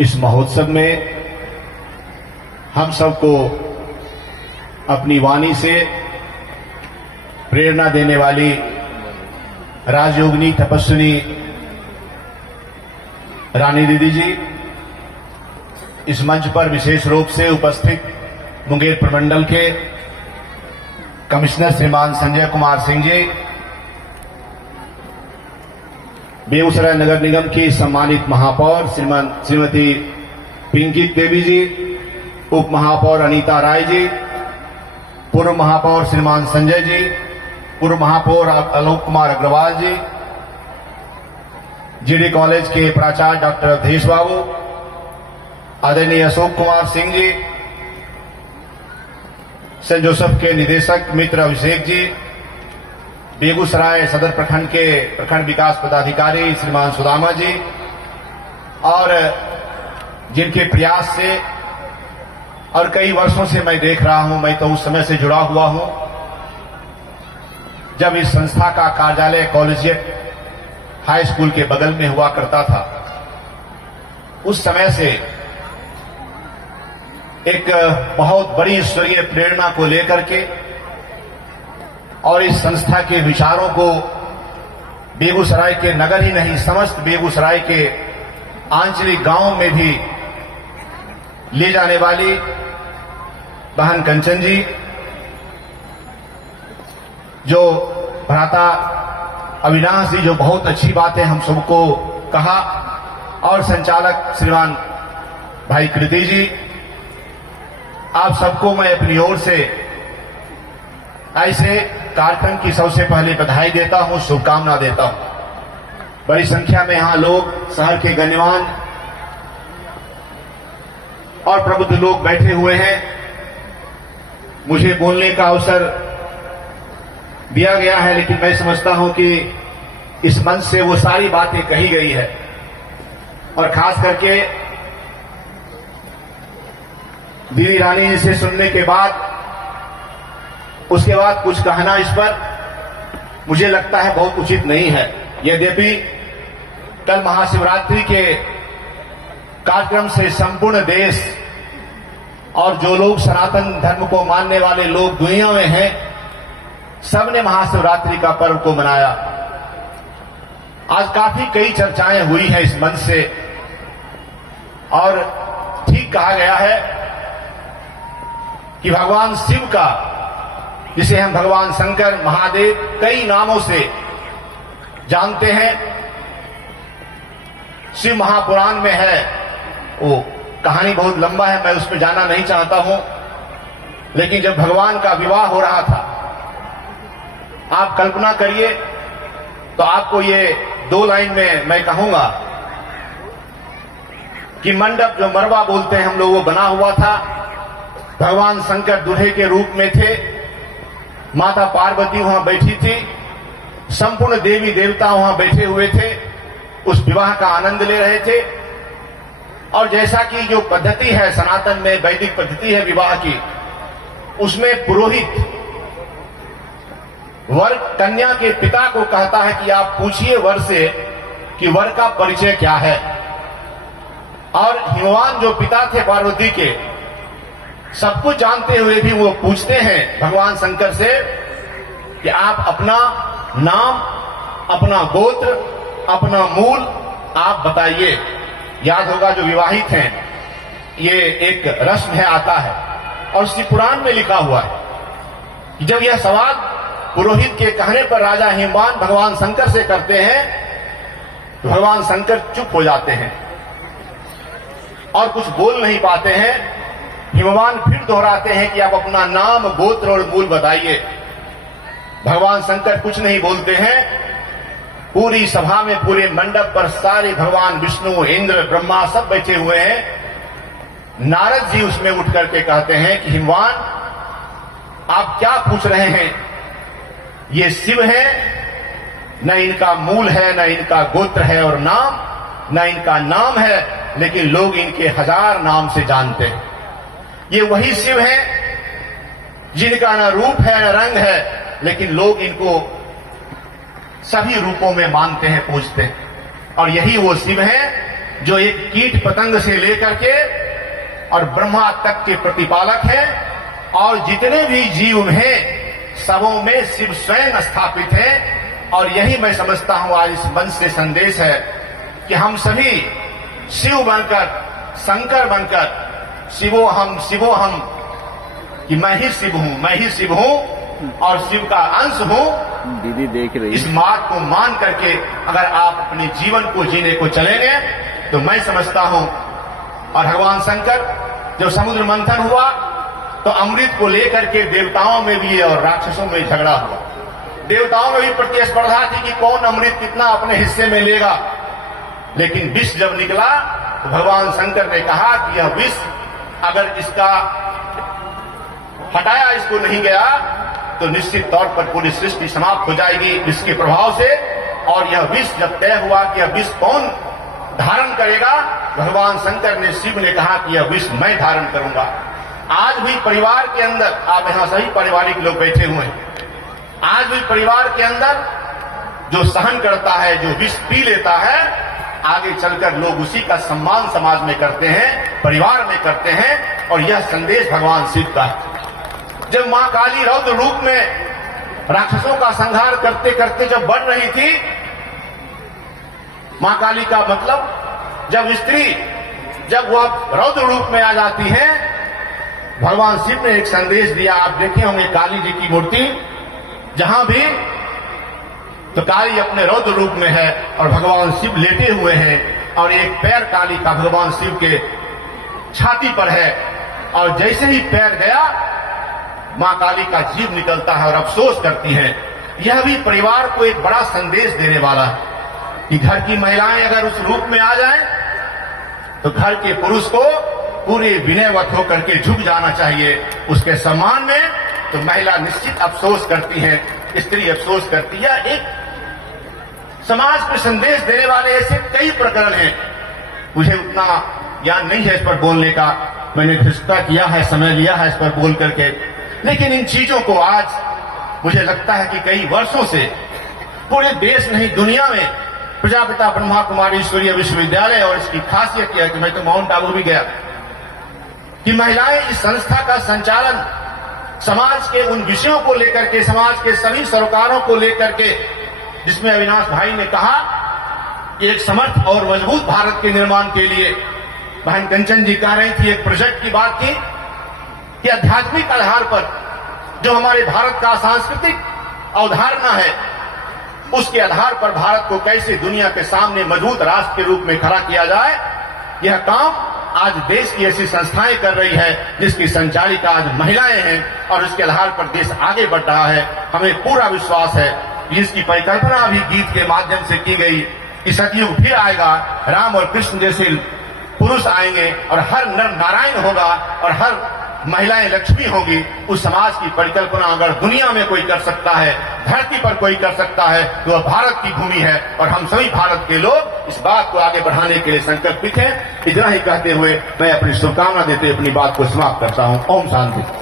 इस महोत्सव में हम सबको अपनी वाणी से प्रेरणा देने वाली राजयोगिनी तपस्विनी रानी दीदी जी, इस मंच पर विशेष रूप से उपस्थित मुंगेर प्रमंडल के कमिश्नर श्रीमान संजय कुमार सिंह जी, बेगूसराय नगर निगम की सम्मानित महापौर श्रीमती पिंकी देवी जी, उप महापौर अनीता राय जी, पूर्व महापौर श्रीमान संजय जी, पूर्व महापौर आलोक कुमार अग्रवाल जी, जीडी कॉलेज के प्राचार्य डॉक्टर अवधेश बाबू, आदरणीय अशोक कुमार सिंह जी, सेंट जोसेफ के निदेशक मित्र अभिषेक जी, बेगूसराय सदर प्रखंड के प्रखंड विकास पदाधिकारी श्रीमान सुदामा जी, और जिनके प्रयास से और कई वर्षों से मैं देख रहा हूं, मैं तो उस समय से जुड़ा हुआ हूं जब इस संस्था का कार्यालय कॉलेजिएट हाई स्कूल के बगल में हुआ करता था। उस समय से एक बहुत बड़ी ईश्वरीय प्रेरणा को लेकर के और इस संस्था के विचारों को बेगूसराय के नगर ही नहीं, समस्त बेगूसराय के आंचलिक गांवों में भी ले जाने वाली बहन कंचन जी, जो भ्राता अविनाश जी, जो बहुत अच्छी बातें हम सबको कहा, और संचालक श्रीमान भाई कृति जी, आप सबको मैं अपनी ओर से ऐसे कार्यक्रम की सबसे पहले बधाई देता हूं, शुभकामना देता हूं। बड़ी संख्या में यहां लोग, शहर के गण्यमान और प्रबुद्ध लोग बैठे हुए हैं। मुझे बोलने का अवसर दिया गया है, लेकिन मैं समझता हूं कि इस मंच से वो सारी बातें कही गई है, और खास करके दीदी रानी जी से सुनने के बाद उसके बाद कुछ कहना इस पर मुझे लगता है बहुत उचित नहीं है। यद्यपि कल महाशिवरात्रि के कार्यक्रम से संपूर्ण देश और जो लोग सनातन धर्म को मानने वाले लोग दुनिया में हैं, सबने महाशिवरात्रि का पर्व को मनाया। आज काफी कई चर्चाएं हुई हैं इस मंच से, और ठीक कहा गया है कि भगवान शिव का, जिसे हम भगवान शंकर महादेव कई नामों से जानते हैं, शिव महापुराण में है। वो कहानी बहुत लंबा है, मैं उसमें जाना नहीं चाहता हूं, लेकिन जब भगवान का विवाह हो रहा था, आप कल्पना करिए, तो आपको ये 2 लाइन में मैं कहूंगा कि मंडप, जो मरवा बोलते हैं हम लोग, वो बना हुआ था। भगवान शंकर दूल्हे के रूप में थे, माता पार्वती वहां बैठी थी, संपूर्ण देवी देवता वहां बैठे हुए थे, उस विवाह का आनंद ले रहे थे। और जैसा कि जो पद्धति है सनातन में, वैदिक पद्धति है विवाह की, उसमें पुरोहित वर कन्या के पिता को कहता है कि आप पूछिए वर से कि वर का परिचय क्या है। और हिमवान जो पिता थे पार्वती के, सब कुछ जानते हुए भी वो पूछते हैं भगवान शंकर से कि आप अपना नाम, अपना गोत्र, अपना मूल आप बताइए। याद होगा जो विवाहित हैं, ये एक रस्म है, आता है, और श्री पुराण में लिखा हुआ है कि जब यह सवाल पुरोहित के कहने पर राजा हिमवान भगवान शंकर से करते हैं, तो भगवान शंकर चुप हो जाते हैं और कुछ बोल नहीं पाते हैं। हिमवान फिर दोहराते हैं कि आप अपना नाम, गोत्र और मूल बताइए। भगवान शंकर कुछ नहीं बोलते हैं। पूरी सभा में, पूरे मंडप पर सारे भगवान विष्णु, इंद्र, ब्रह्मा सब बैठे हुए हैं। नारद जी उसमें उठ करके कहते हैं कि हिमवान, आप क्या पूछ रहे हैं? ये शिव है, न इनका मूल है, न इनका गोत्र है और नाम, न इनका नाम है, लेकिन लोग इनके 1000 नाम से जानते हैं। ये वही शिव हैं जिनका न रूप है न रंग है, लेकिन लोग इनको सभी रूपों में मानते हैं, पूजते हैं। और यही वो शिव हैं जो एक कीट पतंग से लेकर के और ब्रह्मा तक के प्रतिपालक हैं, और जितने भी जीव हैं सबों में शिव स्वयं स्थापित है। और यही मैं समझता हूं आज इस मंच से संदेश है कि हम सभी शिव बनकर, शंकर बनकर, शिवो हम, कि मैं ही शिव हूं, मैं ही शिव हूं और शिव का अंश हूं। दीदी देख रही, इस बात को मान करके अगर आप अपने जीवन को जीने को चलेंगे तो मैं समझता हूं। और भगवान शंकर जब समुद्र मंथन हुआ तो अमृत को लेकर के देवताओं में भी और राक्षसों में झगड़ा हुआ। देवताओं में भी प्रतिस्पर्धा थी कि कौन अमृत कितना अपने हिस्से में लेगा। लेकिन विष जब निकला तो भगवान शंकर ने कहा कि यह विष अगर इसका हटाया, इसको नहीं गया, तो निश्चित तौर पर पूरी सृष्टि समाप्त हो जाएगी विष के प्रभाव से। और यह विष जब तय हुआ कि यह विष कौन धारण करेगा, भगवान शंकर ने, शिव ने कहा कि यह विष मैं धारण करूंगा। आज भी परिवार के अंदर, आप यहां सभी पारिवारिक लोग बैठे हुए हैं, आज भी परिवार के अंदर जो सहन करता है, जो विष पी लेता है, आगे चलकर लोग उसी का सम्मान समाज में करते हैं, परिवार में करते हैं। और यह संदेश भगवान शिव का है। जब मां काली रौद्र रूप में राक्षसों का संहार करते करते जब बढ़ रही थी, मां काली का मतलब जब स्त्री, जब वह रौद्र रूप में आ जाती है, भगवान शिव ने एक संदेश दिया। आप देखे होंगे काली जी की मूर्ति जहां भी, तो काली अपने रौद्र रूप में है और भगवान शिव लेटे हुए हैं, और एक पैर काली का भगवान शिव के छाती पर है। और जैसे ही पैर गया, मां काली का जीव निकलता है और अफसोस करती हैं। यह भी परिवार को एक बड़ा संदेश देने वाला है कि घर की महिलाएं अगर उस रूप में आ जाएं, तो घर के पुरुष को पूरे विनयवत होकर के झुक जाना चाहिए उसके सम्मान में। तो महिला निश्चित अफसोस करती है, स्त्री अफसोस करती है। एक समाज को संदेश देने वाले ऐसे कई प्रकरण हैं। मुझे उतना ज्ञान नहीं है इस पर बोलने का, मैंने धृष्टता किया है, समय लिया है इस पर बोल करके, लेकिन इन चीजों को आज मुझे लगता है कि कई वर्षों से पूरे देश नहीं दुनिया में प्रजापिता ब्रह्मा कुमारी ईश्वरीय विश्वविद्यालय, और इसकी खासियत यह है कि मैं तो माउंट आबू भी गया, कि महिलाएं इस संस्था का संचालन समाज के उन विषयों को लेकर के, समाज के सभी सरोकारों को लेकर के, जिसमें अविनाश भाई ने कहा कि एक समर्थ और मजबूत भारत के निर्माण के लिए, बहन कंचन जी कह रही थी, एक प्रोजेक्ट की बात की कि आध्यात्मिक आधार पर जो हमारे भारत का सांस्कृतिक अवधारणा है, उसके आधार पर भारत को कैसे दुनिया के सामने मजबूत राष्ट्र के रूप में खड़ा किया जाए। यह काम आज देश की ऐसी संस्थाएं कर रही है जिसकी संचालिका आज महिलाएं हैं, और उसके आधार पर देश आगे बढ़ रहा है। हमें पूरा विश्वास है कि इसकी परिकल्पना भी गीत के माध्यम से की गई कि सतयुग फिर आएगा, राम और कृष्ण जैसे पुरुष आएंगे, और हर नर नारायण होगा और हर महिलाएं लक्ष्मी होगी। उस समाज की परिकल्पना अगर दुनिया में कोई कर सकता है, धरती पर कोई कर सकता है, तो वह भारत की भूमि है। और हम सभी भारत के लोग इस बात को आगे बढ़ाने के लिए संकल्पित हैं। इतना ही कहते हुए मैं अपनी शुभकामना देते अपनी बात को समाप्त करता हूं। ओम शांति।